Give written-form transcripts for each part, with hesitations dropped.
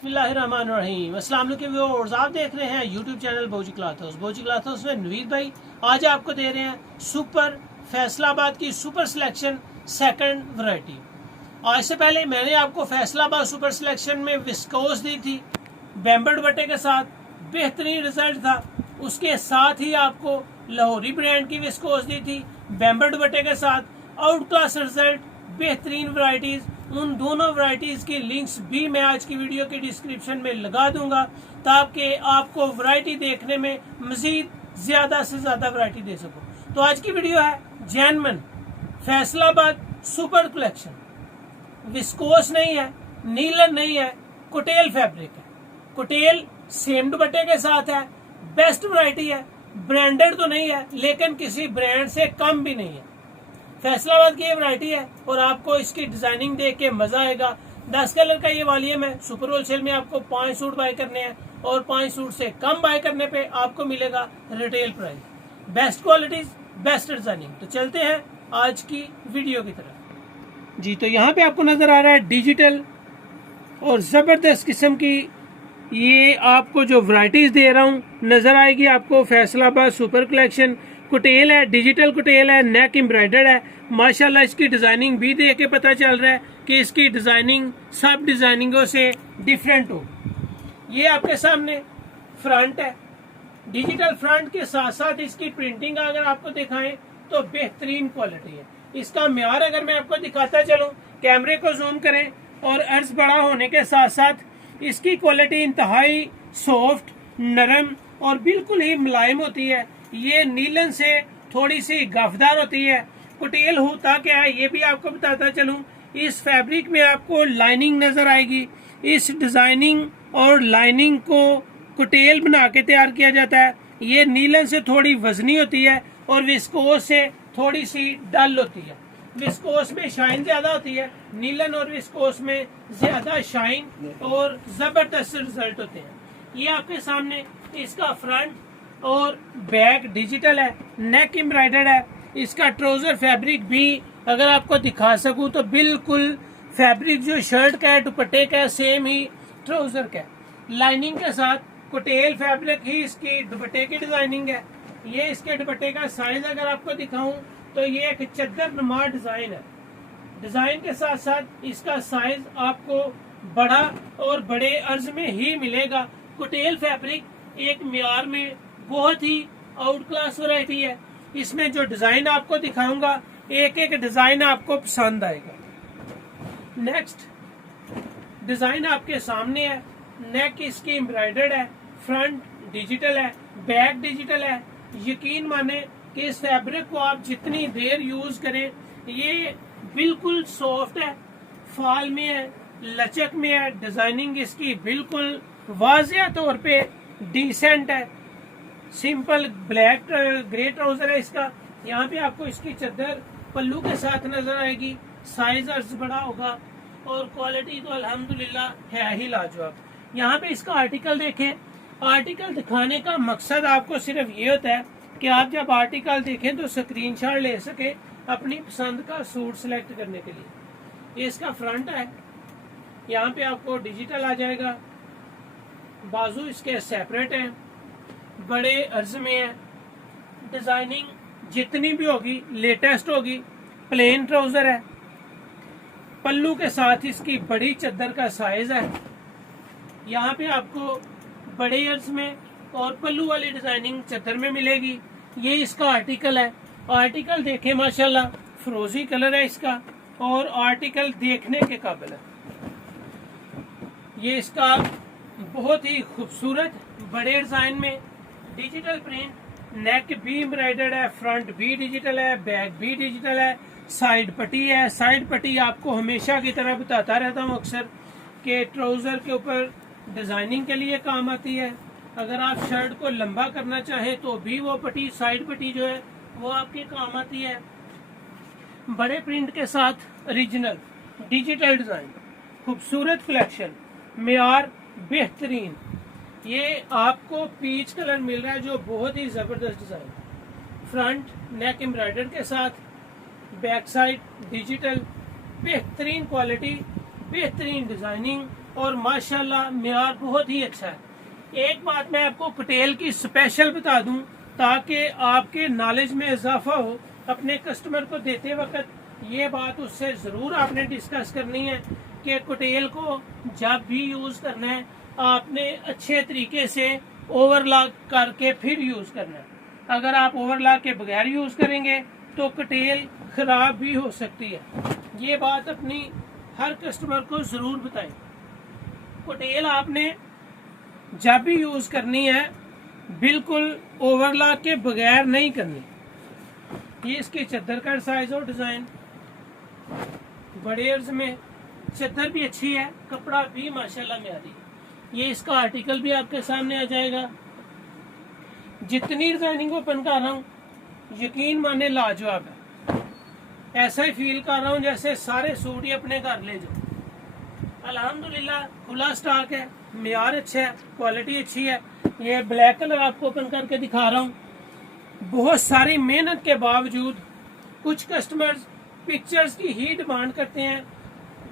बिस्मिल्लाहिर्रहमानिर्रहीम। अस्सलाम वालेकुम व्यूअर्स, आप देख रहे हैं YouTube channel Boji cloth house. Boji cloth house में नवीद भाई आज आपको दे रहे हैं सुपर फैसलाबाद की सुपर सिलेक्शन सेकंड वैरायटी। आज से पहले मैंने आपको फैसलाबाद सुपर सिलेक्शन में विस्कोस दी थी, बैम्बर दुपट्टे के साथ बेहतरीन रिजल्ट था। उसके साथ ही आपको लाहौरी ब्रांड की विस्कोस दी थी, बैम्बर दुपट्टे के साथ आउट क्लास रिजल्ट, बेहतरीन वैरायटीज। उन दोनों वैरायटीज की लिंक्स भी मैं आज की वीडियो के डिस्क्रिप्शन में लगा दूंगा ताकि आपको वैरायटी देखने में मजीद ज्यादा से ज्यादा वैरायटी दे सकूं। तो आज की वीडियो है जैनमन फैसलाबाद सुपर कलेक्शन। विस्कोस नहीं है, नीलन नहीं है, कुटेल फैब्रिक है। कुटेल सेम दुपट्टे के साथ है, बेस्ट वैरायटी है, ब्रांडेड तो नहीं है लेकिन किसी ब्रांड से कम भी नहीं है। फैसलाबाद की ये वैरायटी है और आपको इसकी डिजाइनिंग देख के मजा आएगा। 10 कलर का ये वॉल्यूम है। सुपर होलसेल में आपको 5 सूट बाय करने हैं और 5 सूट से कम बाय करने पे आपको मिलेगा retail price. Best qualities, best designing. तो चलते हैं आज की वीडियो की तरफ जी। तो यहाँ पे आपको नजर आ रहा है डिजिटल और जबरदस्त किस्म की ये आपको जो वैरायटीज दे रहा हूँ नजर आएगी आपको। फैसलाबाद सुपर कलेक्शन कुटेल है, डिजिटल कुटेल है, नेक एम्ब्रॉयडर्ड है। माशाल्लाह इसकी डिजाइनिंग भी देख के पता चल रहा है कि इसकी डिजाइनिंग सब डिजाइनिंगों से डिफरेंट हो। ये आपके सामने फ्रंट है, डिजिटल फ्रंट के साथ साथ इसकी प्रिंटिंग अगर आपको दिखाएं तो बेहतरीन क्वालिटी है। इसका म्यार अगर मैं आपको दिखाता चलूं, कैमरे को जूम करें, और अर्ज बड़ा होने के साथ साथ इसकी क्वालिटी इंतहाई सॉफ्ट, नरम और बिल्कुल ही मुलायम होती है। ये नीलन से थोड़ी सी गफदार होती है। कुटेल होता क्या है ये भी आपको बताता चलूं। इस फैब्रिक में आपको लाइनिंग नजर आएगी। इस डिजाइनिंग और लाइनिंग को कुटेल बना के तैयार किया जाता है। ये नीलन से थोड़ी वजनी होती है और विस्कोस से थोड़ी सी डल होती है। विस्कोस में शाइन ज्यादा होती है, नीलन और विस्कोस में ज्यादा शाइन और जबरदस्त रिजल्ट होते हैं। ये आपके सामने इसका फ्रंट और बैक डिजिटल है, नेक एम्ब्रॉयडर्ड है। इसका ट्राउजर फैब्रिक भी अगर आपको दिखा सकूं तो बिल्कुल फैब्रिक जो शर्ट का है, दुपट्टे का है, सेम ही ट्राउजर का है। लाइनिंग के साथ कुटेल फैब्रिक ही इसकी दुपट्टे की डिजाइनिंग है। ये इसके दुपट्टे का साइज अगर आपको दिखाऊं तो ये एक चद्दर नुमा डिजाइन है। डिजाइन के साथ साथ इसका साइज आपको बड़ा और बड़े अर्ज में ही मिलेगा। कुटेल फैब्रिक एक म्यार में बहुत ही आउट क्लास वैरायटी है। इसमें जो डिजाइन आपको दिखाऊंगा एक एक डिजाइन आपको पसंद आएगा। नेक्स्ट डिजाइन आपके सामने है। नेक इसकी एम्ब्रॉयडर्ड है, फ्रंट डिजिटल है, बैक डिजिटल है। यकीन माने कि इस फैब्रिक को आप जितनी देर यूज करें ये बिल्कुल सॉफ्ट है, फॉल में है, लचक में है। डिजाइनिंग इसकी बिल्कुल वाजिया तौर पे डिसेंट है। सिंपल ब्लैक ग्रे ट्राउजर है इसका। यहाँ पे आपको इसकी चद्दर पल्लू के साथ नजर आएगी। साइज अर्ज बड़ा होगा और क्वालिटी तो अल्हम्दुलिल्लाह है ही लाजवाब। यहाँ पे इसका आर्टिकल देखें। आर्टिकल दिखाने का मकसद आपको सिर्फ ये होता है कि आप जब आर्टिकल देखें तो स्क्रीनशॉट ले सके अपनी पसंद का सूट सिलेक्ट करने के लिए। ये इसका फ्रंट है। यहाँ पे आपको डिजिटल आ जाएगा। बाजू इसके सेपरेट हैं, बड़े अर्ज में है। डिजाइनिंग जितनी भी होगी लेटेस्ट होगी। प्लेन ट्राउजर है। पल्लू के साथ इसकी बड़ी चद्दर का साइज है। यहाँ पे आपको बड़े अर्ज में और पल्लू वाली डिजाइनिंग चद्दर में मिलेगी। ये इसका आर्टिकल है। आर्टिकल देखें माशाल्लाह फिरोजी कलर है इसका और आर्टिकल देखने के काबिल है। ये इसका बहुत ही खूबसूरत बड़े डिजाइन में डिजिटल प्रिंट। नेक भी एम्ब्रॉयडर्ड है, फ्रंट भी डिजिटल है, बैक भी डिजिटल है, साइड पट्टी है। साइड पट्टी आपको हमेशा की तरह बताता रहता हूँ अक्सर कि ट्राउजर के ऊपर डिजाइनिंग के लिए काम आती है। अगर आप शर्ट को लंबा करना चाहें तो भी वो पट्टी, साइड पट्टी जो है वो आपके काम आती है। बड़े प्रिंट के साथ ओरिजिनल डिजिटल डिजाइन, खूबसूरत कलेक्शन, म्यार बेहतरीन। ये आपको पीच कलर मिल रहा है जो बहुत ही जबरदस्त डिजाइन। फ्रंट नेक एम्ब्रॉयडर के साथ, बैक साइड डिजिटल, बेहतरीन क्वालिटी, बेहतरीन डिजाइनिंग और माशाल्लाह मेयार बहुत ही अच्छा है। एक बात मैं आपको कुटेल की स्पेशल बता दूं ताकि आपके नॉलेज में इजाफा हो, अपने कस्टमर को देते वक्त ये बात उससे ज़रूर आपने डिस्कस करनी है कि कुटेल को जब भी यूज़ करना है आपने अच्छे तरीके से ओवरलॉक करके फिर यूज़ करना है। अगर आप ओवरलॉक के बगैर यूज़ करेंगे तो कुटेल ख़राब भी हो सकती है। ये बात अपनी हर कस्टमर को ज़रूर बताएं। कुटेल आपने जब भी यूज़ करनी है बिल्कुल ओवरलॉक के बगैर नहीं करनी। ये इसकी चद्दर का साइज और डिज़ाइन बड़े अर्ज में, चद्दर भी अच्छी है, कपड़ा भी माशाल्लाह में आ रही है। ये इसका आर्टिकल भी आपके सामने आ जाएगा। जितनी डिजाइनिंग ओपन कर रहा हूँ यकीन माने लाजवाब है। ऐसा ही फील कर रहा हूँ जैसे सारे सूट ही अपने घर ले जाओ। अल्हम्दुलिल्लाह खुला स्टॉक है, मेयार अच्छा है, क्वालिटी अच्छी है। ये ब्लैक कलर आपको ओपन करके दिखा रहा हूँ। बहुत सारी मेहनत के बावजूद कुछ कस्टमर्स पिक्चर्स की ही डिमांड करते हैं।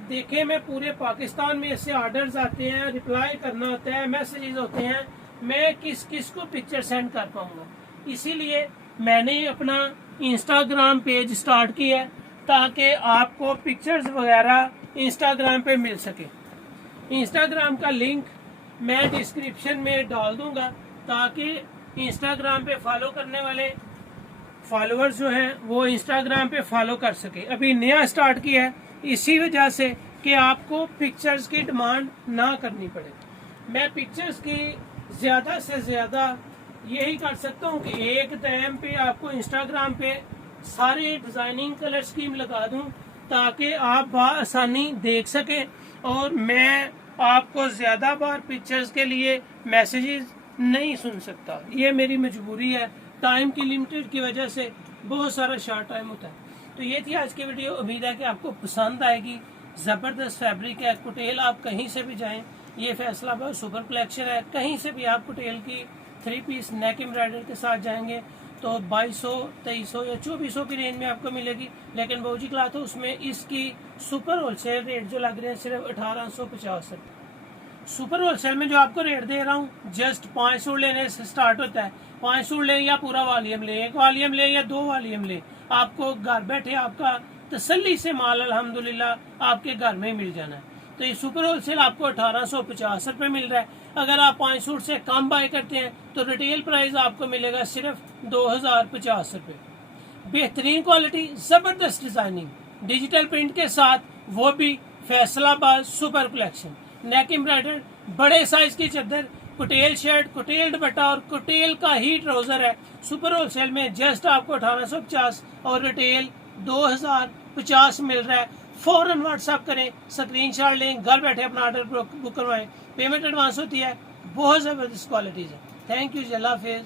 देखें, मैं पूरे पाकिस्तान में ऐसे ऑर्डर्स आते हैं, रिप्लाई करना होता है, मैसेजेस होते हैं, मैं किस किस को पिक्चर सेंड कर पाऊंगा। इसीलिए मैंने अपना इंस्टाग्राम पेज स्टार्ट किया है ताकि आपको पिक्चर्स वगैरह इंस्टाग्राम पे मिल सके। इंस्टाग्राम का लिंक मैं डिस्क्रिप्शन में डाल दूंगा ताकि इंस्टाग्राम पे फॉलो करने वाले फॉलोअर्स जो हैं वो इंस्टाग्राम पे फॉलो कर सके। अभी नया स्टार्ट किया है इसी वजह से कि आपको पिक्चर्स की डिमांड ना करनी पड़े। मैं पिक्चर्स की ज़्यादा से ज़्यादा यही कर सकता हूँ कि एक टाइम पे आपको इंस्टाग्राम पे सारे डिज़ाइनिंग कलर स्कीम लगा दूँ ताकि आप आसानी देख सकें, और मैं आपको ज़्यादा बार पिक्चर्स के लिए मैसेजेस नहीं सुन सकता। ये मेरी मजबूरी है, टाइम की लिमिटेड की वजह से बहुत सारा शॉर्ट टाइम होता है। तो ये थी आज की वीडियो। उम्मीद है कि आपको पसंद आएगी। ज़बरदस्त फैब्रिक है। कुटेल आप कहीं से भी जाएं, ये फैसलाबाद सुपर कलेक्शन है, कहीं से भी आप कुटेल की 3 पीस नेक एम्ब्रॉयडर के साथ जाएंगे तो 2200, 2300 या 2400 की रेंज में आपको मिलेगी। लेकिन बाऊजी क्लॉथ है उसमें इसकी सुपर होलसेल रेट जो लग रहे हैं सिर्फ 1850 रुपये। सुपर होलसेल में जो आपको रेट दे रहा हूँ जस्ट 5 सूट लेने से स्टार्ट होता है। 5 सूट ले या पूरा वॉल्यूम ले, एक वॉल्यूम ले या 2 वॉल्यूम ले, आपको घर बैठे आपका तसल्ली से माल अल्हम्दुलिल्लाह आपके घर में ही मिल जाना है। तो ये सुपर होलसेल आपको 1850 रुपये मिल रहा है। अगर आप 5 सूट से कम बाय करते हैं तो रिटेल प्राइस आपको मिलेगा सिर्फ 2050 रुपये। बेहतरीन क्वालिटी, जबरदस्त डिजाइनिंग, डिजिटल प्रिंट के साथ, वो भी फैसलाबाद सुपर कलेक्शन। नेक एम्ब्रॉयडर, बड़े साइज की चादर, कुटेल शर्ट, कुटेल दुपट्टा और कुटेल का ही ट्राउजर है। सुपर होलसेल में जस्ट आपको 1850 और रिटेल 2050 मिल रहा है। फौरन व्हाट्सएप करें, स्क्रीनशॉट लें, घर बैठे अपना ऑर्डर बुक करवाएं। पेमेंट एडवांस होती है। बहुत जबरदस्त क्वालिटीज है। थैंक यू, अल्लाह हाफिज़।